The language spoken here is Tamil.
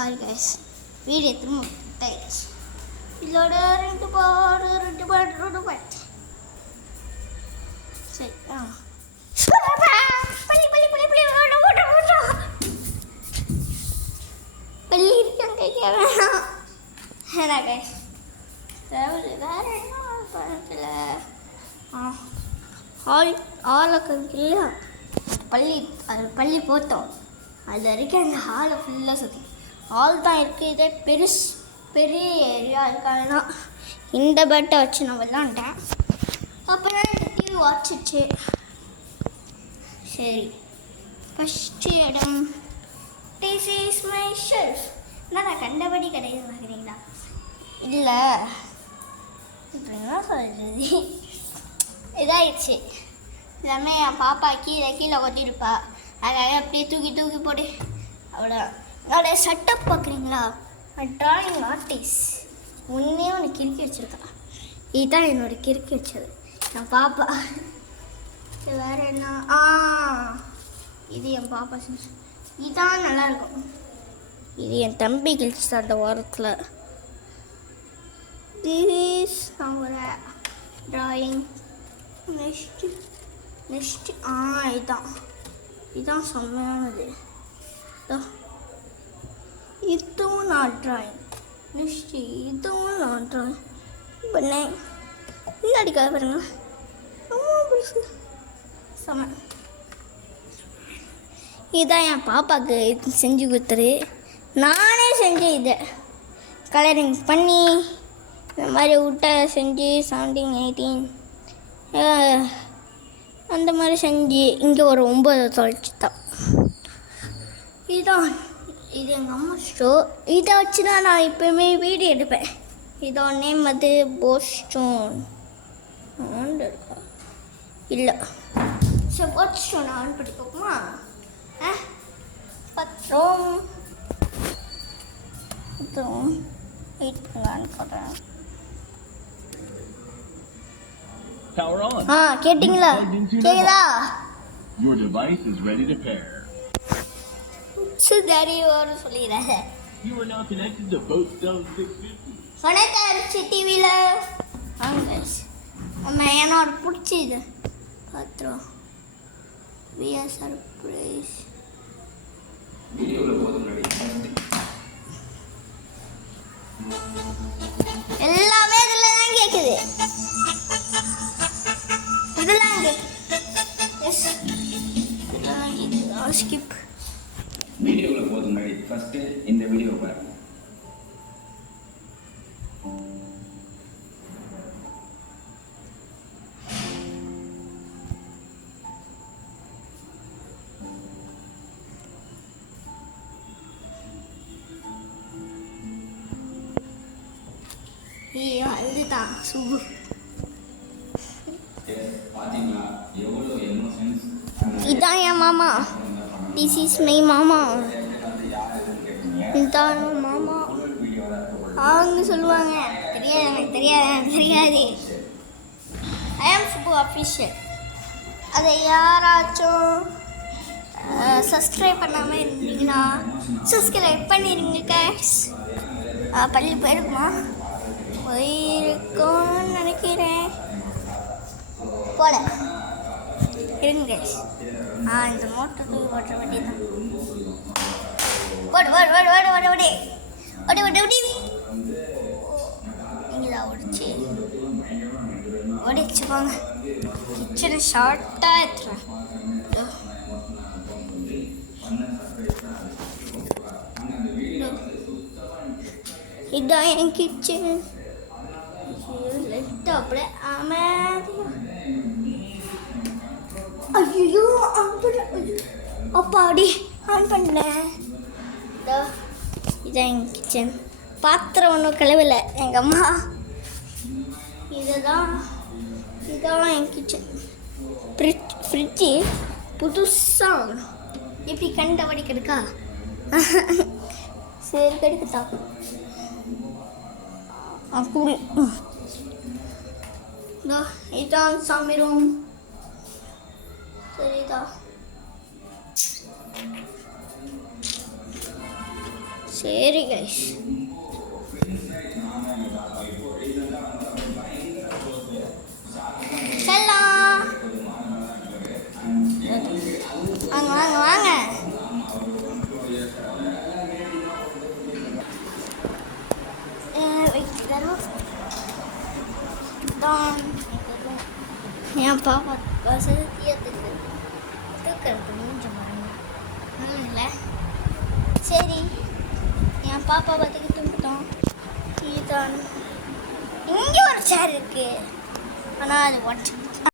Sorry guys, வீடியோ திரும்ப டைஸ் இதோட ரெண்டு பாடு சரி பள்ளி பள்ளி பள்ளி பள்ளி பள்ளி இருக்காங்க வேணாம் ஏன்னா கைஸ் வேறு என்ன படத்தில் ஆளுக்கு பள்ளி அது பள்ளி போட்டோம் அது வரைக்கும் அந்த ஹாலை ஃபுல்லாக சுற்றி ஹால் தான் இருக்குது. இதே பெரிய ஏரியா இருக்காது தான் இந்த பெட்டை வச்சு நான் விளாண்டேன். அப்புறம் இந்த டிவி வாட்சிச்சு. சரி, ஃபஸ்ட்டு இடம் திஸ் இஸ் மை ஷெல்ஃப். நான் கண்டபடி கிடையாது பார்க்குறீங்களா? இல்லை இப்படின்னா சொல்கிறது இதாகிடுச்சு. எல்லாமே என் பாப்பா கீழே கொத்திருப்பா. அதனால் அப்படியே தூக்கி போட்டு அவ்வளோ என்னோட செட்டப் பார்க்குறீங்களா? ட்ராயிங் ஆர்டிஸ்ட் ஒன்றே ஒன்று கிறுக்கி வச்சுருக்கேன். இதுதான் என்னோடய கிறுக்கி வச்சது என் பாப்பா. வேறு என்ன இது என் பாப்பா செஞ்சு இதுதான் நல்லாயிருக்கும். இது என் தம்பி கிழிச்சு அந்த வாரத்தில். திஸ் ஒரு ட்ராயிங். நெக்ஸ்ட்டு இதுதான் செம்மையானது. இதுவும் நான் ட்ராயிங். நெக்ஸ்ட்டு இதுவும் நான் ட்ராயிங் பண்ணேன். இந்த அடிக்காத பாருங்க, ரொம்ப செம. இதுதான் என் பாப்பாவுக்கு செஞ்சு கொடுத்துரு. நானே செஞ்சேன். இதை கலரிங் பண்ணி இந்த மாதிரி விட்ட செஞ்சு 17, 18 அந்த மாதிரி செஞ்சு இங்கே ஒரு 9 தொலைச்சி தான். இதுதான் இது எங்கள் அம்மா ஷோ. இதை வச்சு தான் நான் எப்போயுமே வீடியோ எடுப்பேன். இதோட நேம் வந்து போஸ்டோன் இருக்கா இல்லை. ஸோ போஸ்டோன் ஆன் பண்ணி பார்ப்போமா? பத்திரம் வெயிட் பண்ணலான்னு போடுறேன். கேட்டிங்களா? கேக்குதா? Your device is ready to pair. சுதாரி ஒரு சொல்லிடுறாங்க. You are now connected to Boatstone 650. சொன்னதாச்சு டிவியில் வாங்க. நம்ம என்னோட பிடிச்சிது பார்த்துருவோம். விஆர் சர்ப்ரைஸ் எல்லாமே இதில் தான் கேட்குது. இதெல்லாம் ஸ்கிப். வீடியோக்குள்ள போதும் முன்னாடி ஃபர்ஸ்ட் இந்த வீடியோ பாருங்க. அதுதான் சுபு. பாத்தீங்களா எவ்வளோ எமோஷன்ஸ். இதான் என் மாமா. திஸ் இஸ் மை மாமா. இதான் மாமா. அவங்க சொல்லுவாங்க எனக்கு தெரியாது. ஐ ஆம் சுபு அஃபிஷியல். அதை யாராச்சும் சப்ஸ்கிரைப் பண்ணாமல் இருந்தீங்கன்னா சப்ஸ்கிரைப் பண்ணிடுங்க கைஸ். பள்ளி போயிருக்குமா? போயிருக்கும்னு நினைக்கிறேன். போல இருங்க கைஸ். இந்த மோட்டர் தூக்கி ஓட்டுற வண்டி தான். இங்கேதான் ஓடிச்சு போங்க. கிச்சனை ஷார்ட்டாக எடுத்துறேன். இதுதான் என் கிச்சன். லைட்டாக அப்படியே ஐயோ அப்பாடி ஆன் பண்ணேன். இதான் எங்கள் கிச்சன். பாத்திரம் ஒன்றும் கழுவலை எங்கள் அம்மா. இதான் என் கிச்சன். ஃப்ரிட்ஜு புதுசாக இப்படி கண்டபடி கெடுக்கா? சரி கெடுக்குதா அப்படி. இதான் சாமி ரூம். சரிதா சரி கைஸ், செல்லம் வாங்க வாங்க வாங்க. என் பாப்பா வசதியத்துக்கு தூக்கிறது மூஞ்ச பாருங்க. இல்லை சரி, என் பாப்பா பார்த்துக்கு தூக்கிட்டோம். இதுதான் இங்கே ஒரு சேர் இருக்கு, ஆனால் அது உடச்சி